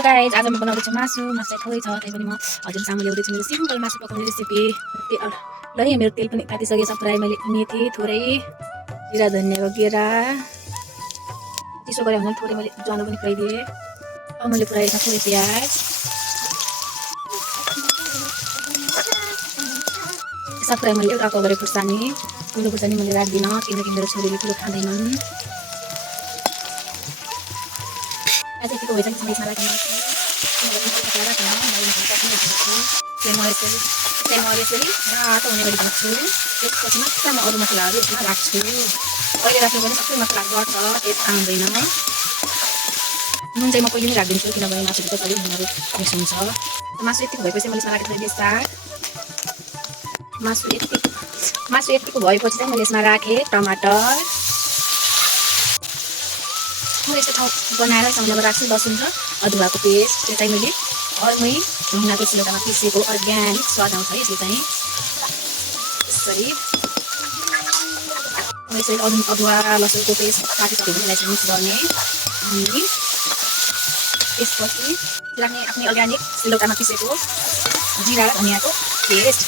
Hello guys, आज म बनाउँदैछु मासु चाहिँ थोरै छ, त्यही पनि म हजुरसँग ल्याउँदैछु मेरो सिम्पल मासु पकाउने रेसिपी। ल यहाँ मेरो तेल पनि तातिसकेछ प्राय, मैले मेथी थोरै जिरा धनियाँको गेरा चिसो गरे भने थोरै मैले ज्वानो पनि पुऱ्याइदिएँ। अब मैले पुऱ्याएँ थोरै प्याज, सब पुऱ्याएँ मैले एउटा गरे खुर्सानी। ठुलो खुर्सानी मैले राख्दिनँ किनकि मेरो छोरीले ठुलो खाँदैनन्। आज यतिको भइसकेपछि यसमा राख्नु रातो हुने गरी राख्छु। त्यसपछि मात्र म अरू मसलाहरू यसमा राख्छु। अहिले राख्नु भने सबै मसला गर्छ, टेस्ट आउँदैन। नुन चाहिँ म पहिले नै राखिदिन्छु किनभने मासुभित्र सबै नुनहरू मिक्स हुन्छ। मासु यतिको भएपछि मैले यसमा राखेको बेसार। मासु यतिको भएपछि चाहिँ मैले यसमा राखेँ टमाटर। म यस्तो ठाउँ बनाएर सँगै राख्छु लसुन र अदुवाको पेस्ट। त्यो चाहिँ मैले घरमै ढुङ्गाको सिलौटामा पिसेको अर्ग्यानिक स्वाद आउँछ यसले चाहिँ। यसरी यसरी अदुवा लसुनको पेस्ट काटिसक्यो भने यसलाई चाहिँ मिक्स गर्ने। अनि त्यसपछि राख्ने आफ्नै अर्ग्यानिक सिलौटामा पिसेको जिरा धनियाँको पेस्ट।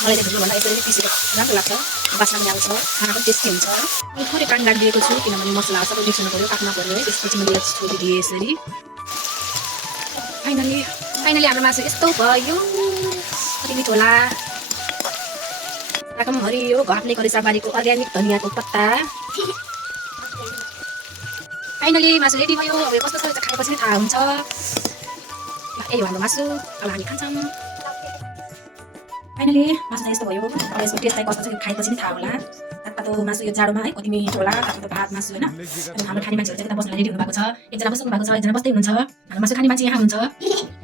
मलाई चाहिँ ढुङ्गाभन्दा यसरी पिसेको राम्रो लाग्छ, बास्ना पनि आउँछ, खाना पनि टेस्टी हुन्छ। मैले थोरै पानी राखिदिएको छु किनभने मसलाहरू सबै मिक्स हुनु पऱ्यो, पाक्न पऱ्यो है। त्यसपछि मैले यसलाई छोडिदिएँ यसरी। फाइनली हाम्रो मासु यस्तो भयो, कति मिठो होला। राखौँ हरियो घरले करेसाबारीको अर्ग्यानिक धनियाँको पत्ता। फाइनली मासु रेडी भयो। अब कस्तो छ खाएपछि थाहा हुन्छ। यही हो हाम्रो मासु, अब हामी खान्छौँ। फाइनली मासु चाहिँ यस्तो भयो। अब यसको टेस्ट चाहिँ कस्तो छ खाएपछि थाहा होला। तातो मासु यो जाडोमा है कति मिठो होला। तातो भात मासु होइन। हाम्रो खाने मान्छेहरू चाहिँ यता बस्न रेडी हुनुभएको छ। एकजना बस्नु भएको छ, एकजना बस्दै हुनुहुन्छ। हाम्रो मासु खाने मान्छे यहाँ हुनुहुन्छ।